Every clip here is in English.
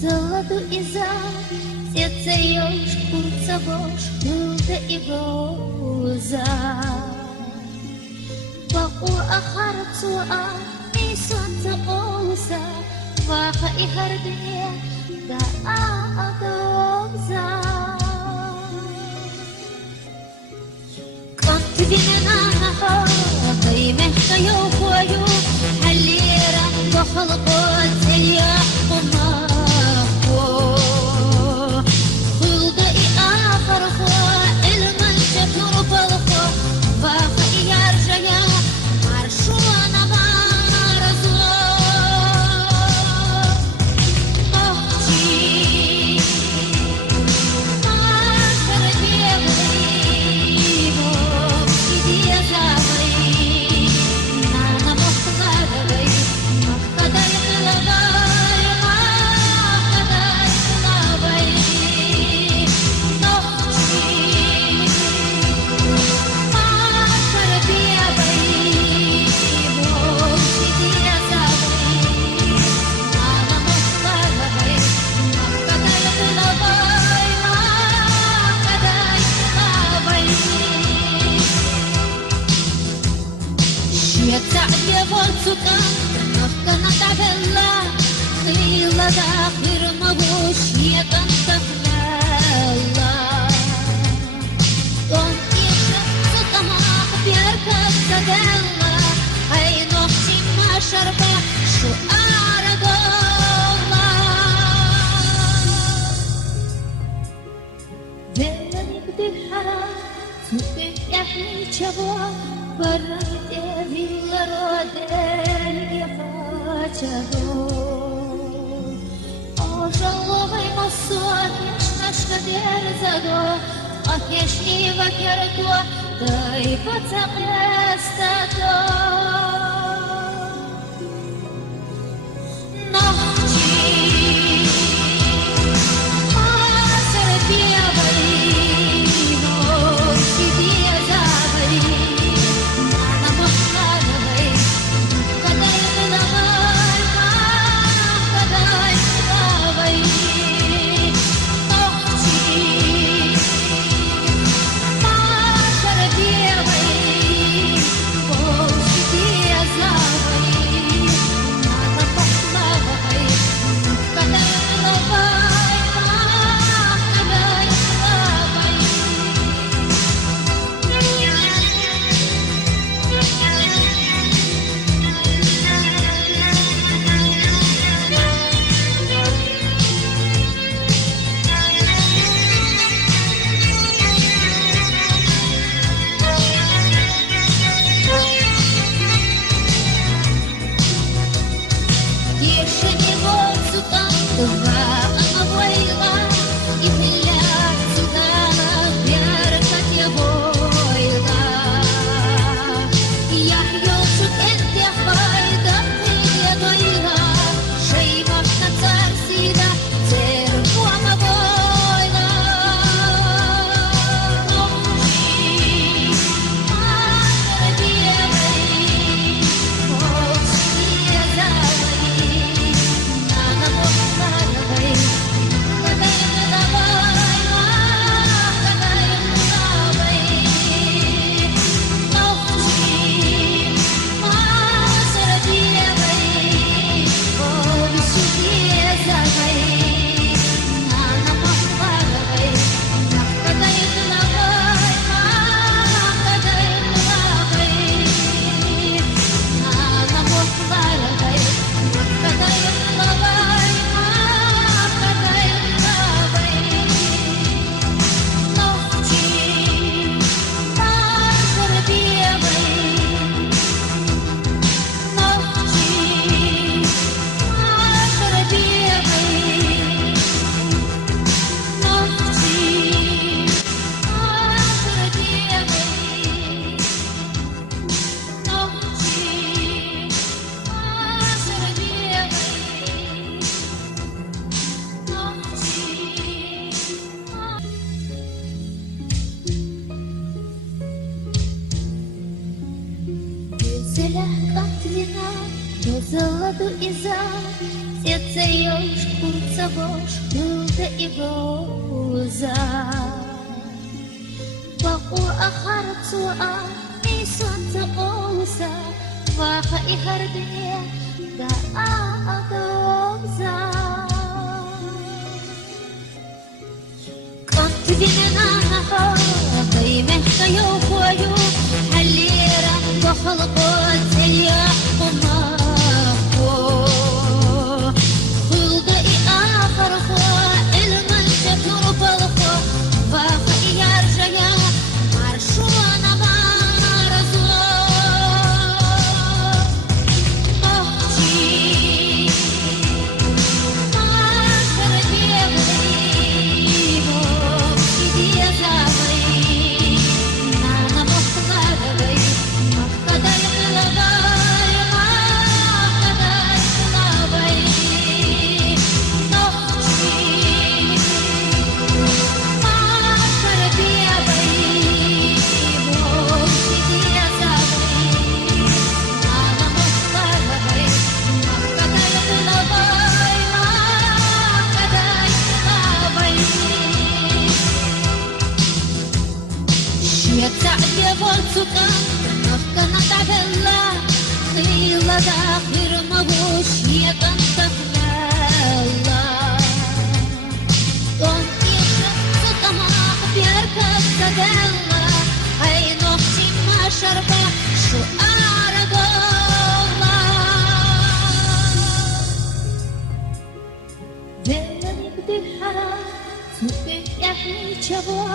złotu i serce już kurca boż, żółte i woza. Baqu akharcu i santa osa, waqa i hardiya da adoza. Qat binana naha, qaymeh kayo khoyu, halira bakhalqat ya qumah. Dakhir mabush yekan tafnala Don isha sutama bierka sadella Hay noqti ma sharba shu aradolla Velani bdihara Supi yahni chabwa Barrayt evilla roden yafachado Żałowej mocno, naszka dierzado, a jeśli wakierdo, daj pocałesta do. zălădu izan, Țeță ioș, curță boș, Hâldă i boza. Baqu akhartu mi sonta osa, Waqa i hardiya da adoza. Qant dinana naha, Qaymeh kayo khoyo, Halira bakhalqot ya qumaqo. Khulda i akhar kho, Ilman shakur falqo, Waqa i yarjaya, Marshwana marzo. Dakhir mabush yakan taflala Don yeshaq sutamaq biyarkab sadalla Hay noqti ma sharba shu aradolla Velani bdil haram Suqin yahni chabwa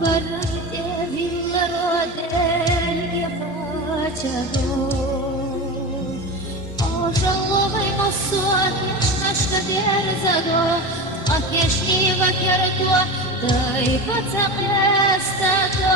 Barrat evilla rodel yafachado Żałowej mocą, naszka dierzado, a jeśli wakiertło, daj pacak estado.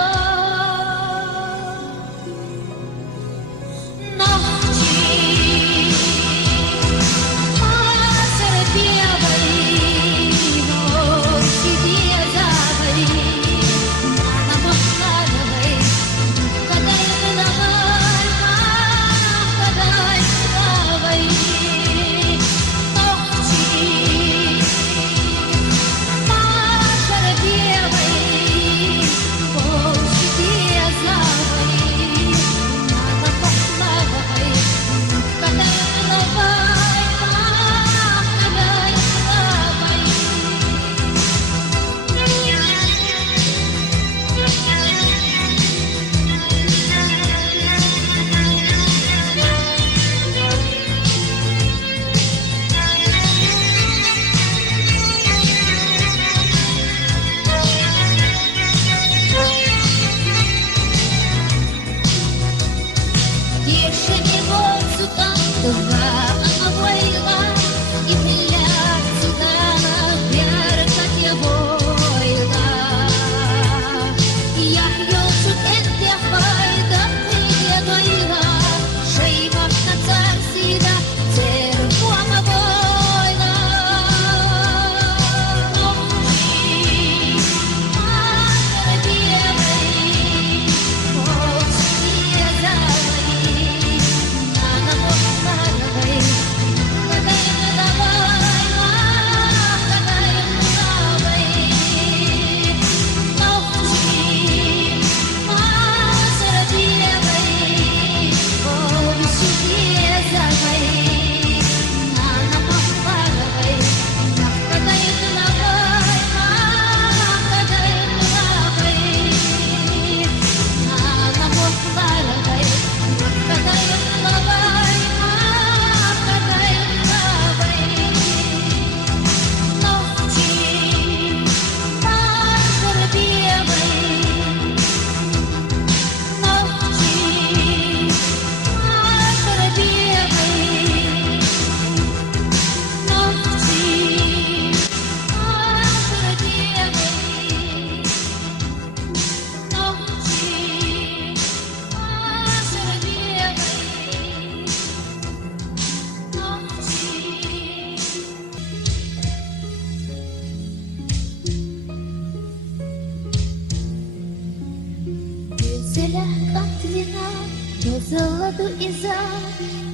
zălădu izan,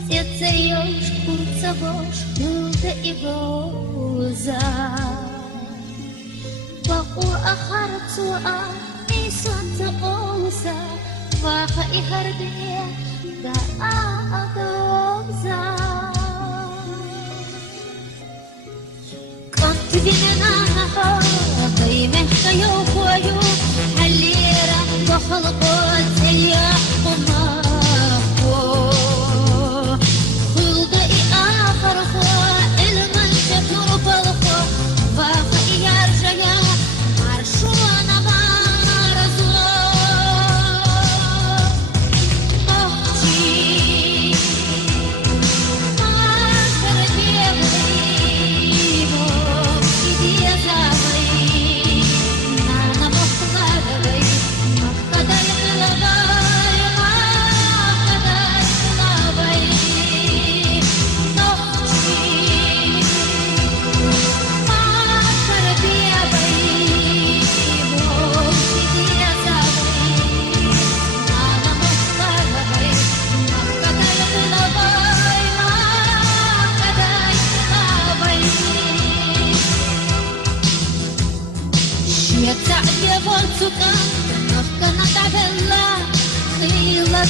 Iețe još kurca boš, Gulde I goza. Baku akharcu a, Isan za oza, Vaha I hardia, Da a adoza. Kanti vinena naha, Qimeh kayo kuayo, Halira bakhalqot, Zelya qumako.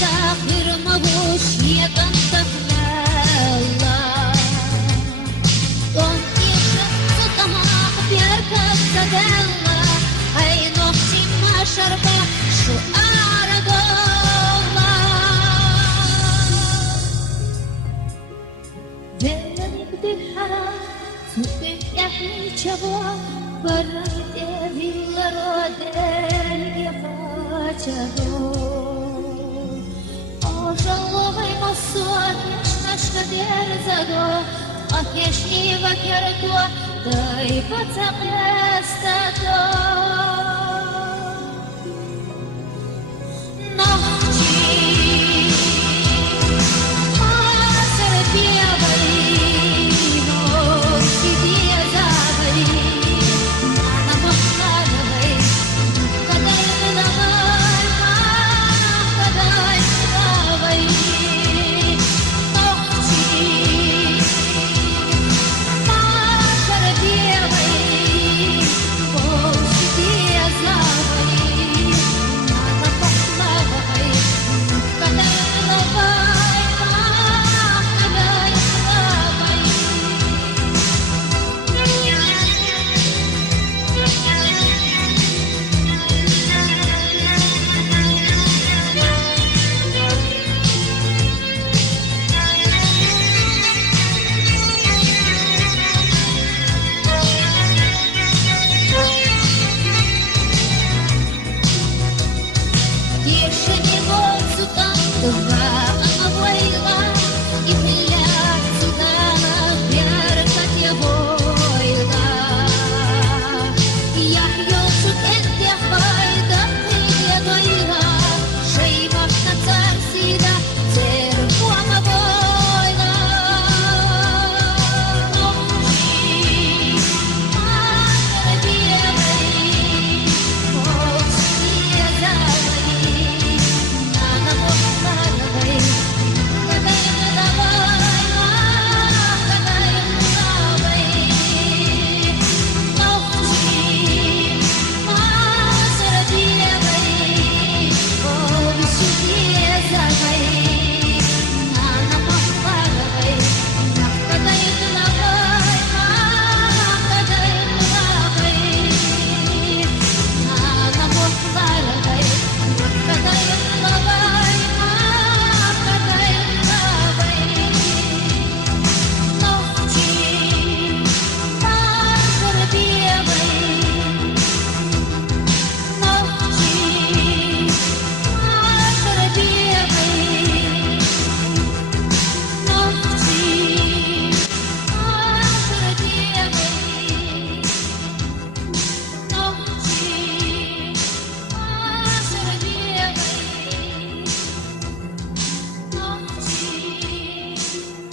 Dakhir mabush yakan tafnala Don isha sutama bjerka sadella Hay nohti ma sharba shu aragola Velani bdihara Supi yahni chabo Barrate villaro del yafachado Жаловай масуат, нешнашка дерзаго, Ах ешни вакердуа, дай пацак естадо. Нохчи, асар пиявай, Нохчи диязавай, Нана махнадавай, Кадай медавай, Кадай The